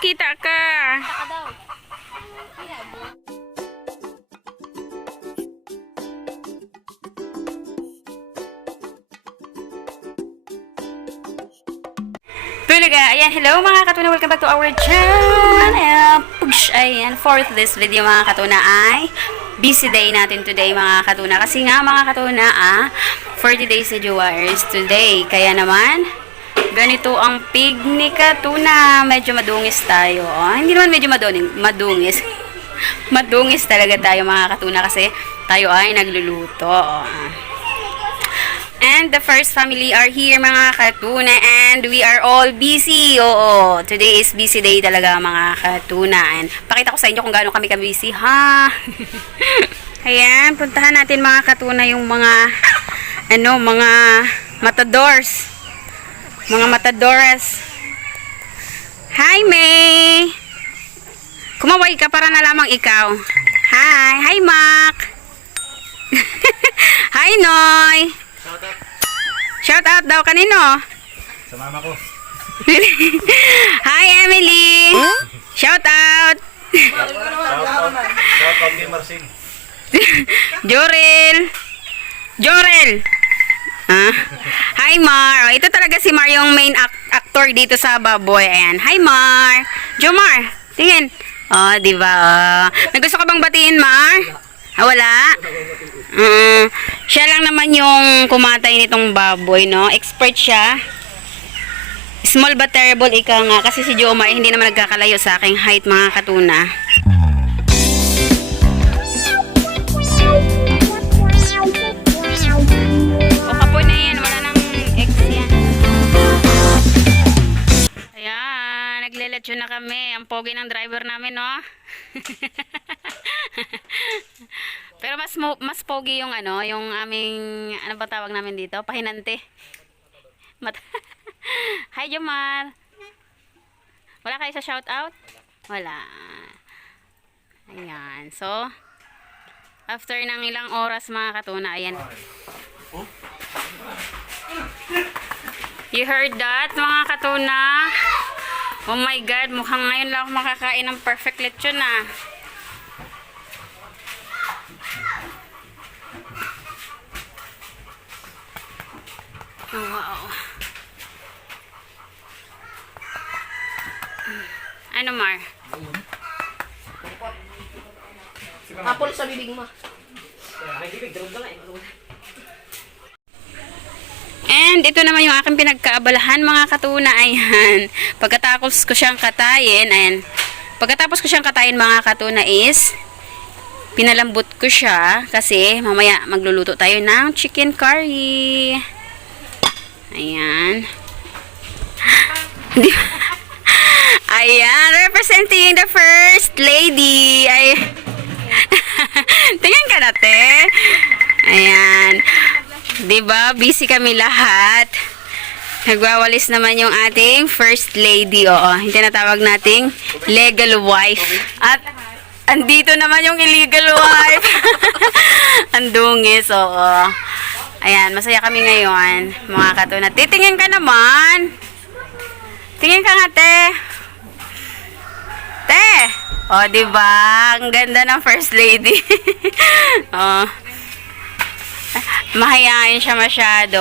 kita ka. Saka daw. Talaga, ayan, hello mga katuna, welcome back to our channel. Push, ayan, for this video mga katuna ay busy day natin today mga katuna. Kasi nga mga katuna, 40 days na Jewars today. Kaya naman, ganito ang pig ni katuna. Medyo madungis tayo. Hindi naman medyo madungis. Madungis talaga tayo mga katuna kasi tayo ay nagluluto. And the first family are here mga katuna and we are all busy. Oo, today is busy day talaga mga katuna. And pakita ko sa inyo kung gaano kami ka-busy, ha? Ayan, puntahan natin mga katuna yung mga mga matadors. Mga matadores. Hi, May! Kumaway ka para na lamang ikaw. Hi! Hi, Mac! Hi, Noy! Shout out daw kanino? Sa mama ko. Hi, Emily! Shout out! Shout out kay Marcin. Jorel! Jorel! Hi, Mar! Ito talaga si Mar yung main actor dito sa Baboy. Ayan. Hi, Mar! Jomar! Tingin! Oh, diba? Nagusto ka bang batiin, Mar? Wala? Siya lang naman yung kumatay nitong baboy, no? Expert siya. Small but terrible, ika nga. Kasi si Jomar hindi naman nagkakalayo sa aking height, mga katuna. O kapoy na yan. Wala nang X yan. Ayan. Nagleletsyo na kami. Ang pogi ng driver namin, no? Pero mas pogi yung yung aming ba tawag namin dito? Pahinante. Hi, Jomar. Wala kayo sa shout out? Wala. Ayan. So, after ng ilang oras mga katuna, ayan. You heard that, mga katuna? Oh my God, mukhang ngayon lang ako makakain ng perfect lechon na. Oh, wow. Ano, Mar? Apple sa bibig mo. And ito naman yung aking pinagkaabalahan mga katuna. Ayan. Pagkatapos ko siyang katayin, mga katuna is pinalambot ko siya kasi mamaya magluluto tayo ng chicken curry. Ayan. Ayan, representing the first lady. Ay. Tingnan ka na, te. Ayan. Diba, busy kami lahat. Nagwawalis naman yung ating first lady. Oo, yung tinatawag nating legal wife. At andito naman yung illegal wife. Andungis, oo. Ayan, masaya kami ngayon, mga katuna. Titingin ka naman. Tingin ka nga, te. Te! O, diba? Ang ganda ng first lady. O. Mahayain siya masyado.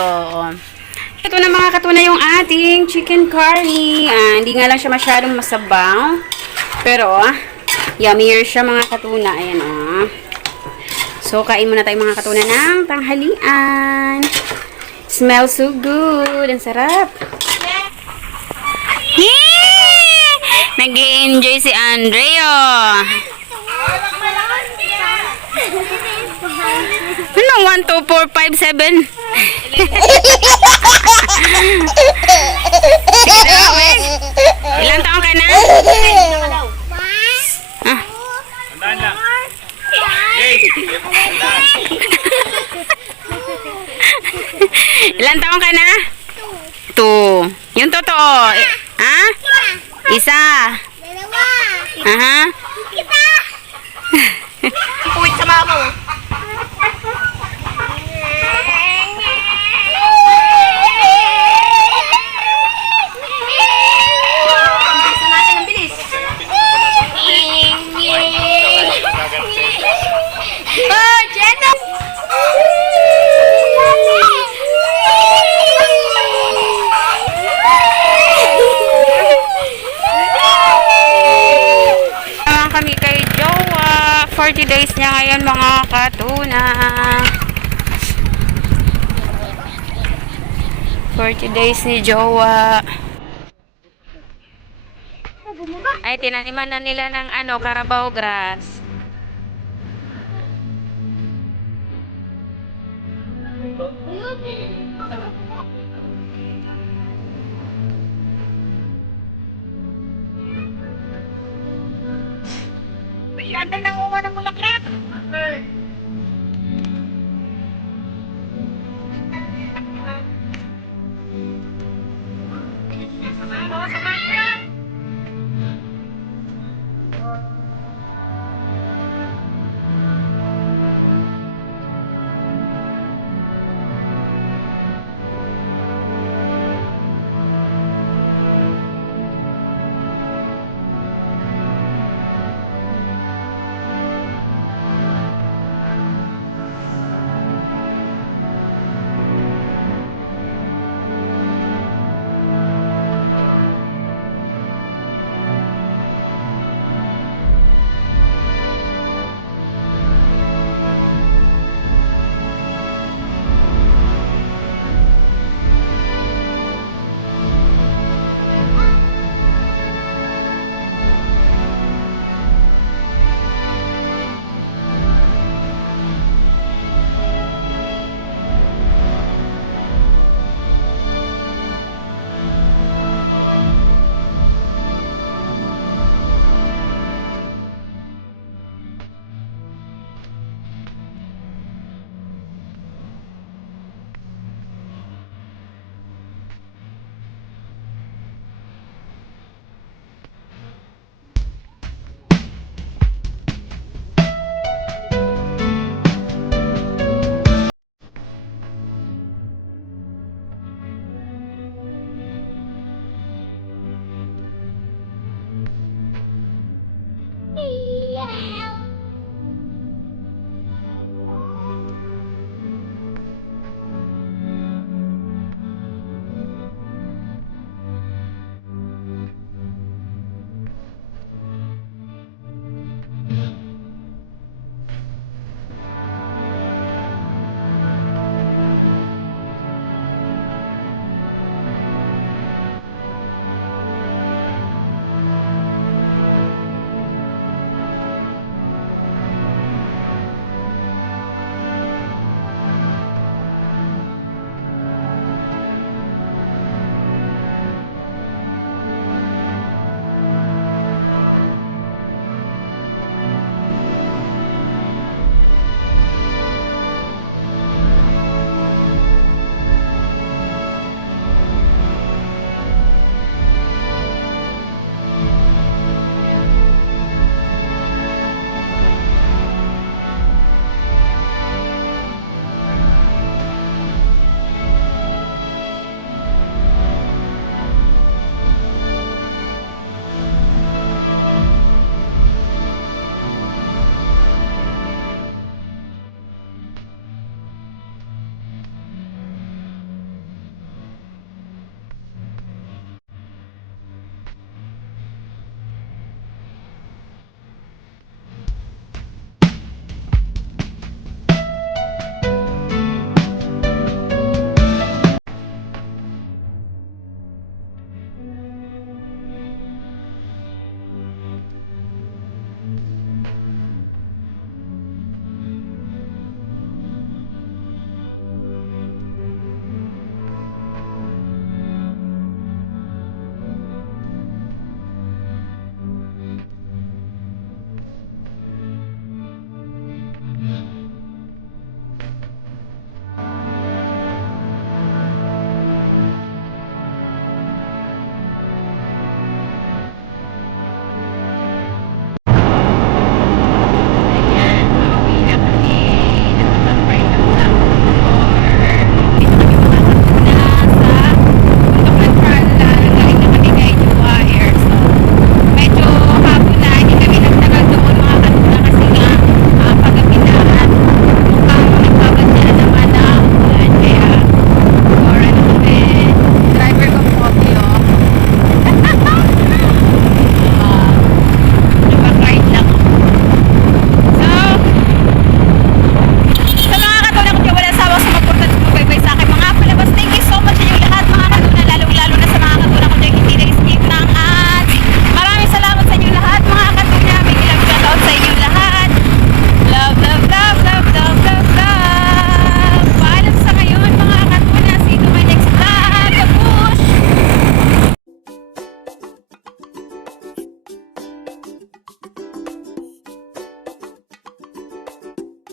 Ito na mga katuna yung ating chicken curry. Hindi nga lang siya masyadong masabaw. Pero, yummier siya mga katuna. Ayan, o. So, kain muna tayo mga katuna ng tanghalian. Smells so good. Ang sarap. Yee! Nag-i-enjoy si Andrea. Ano? 1, 2, 4, 5, 7. Ilang taon ka na? Tandaan lang. Hey! Ilan taon ka na? 2. Yung totoo. Ha? Isa. Aha. Uwit sa mama mo. Ang bilis natin, ang bilis. 40 days niya ngayon mga katuna. 40 days ni Jowa. Ay, tinaniman na nila ng Carabao grass. Yan na nangunga ng bulaklak.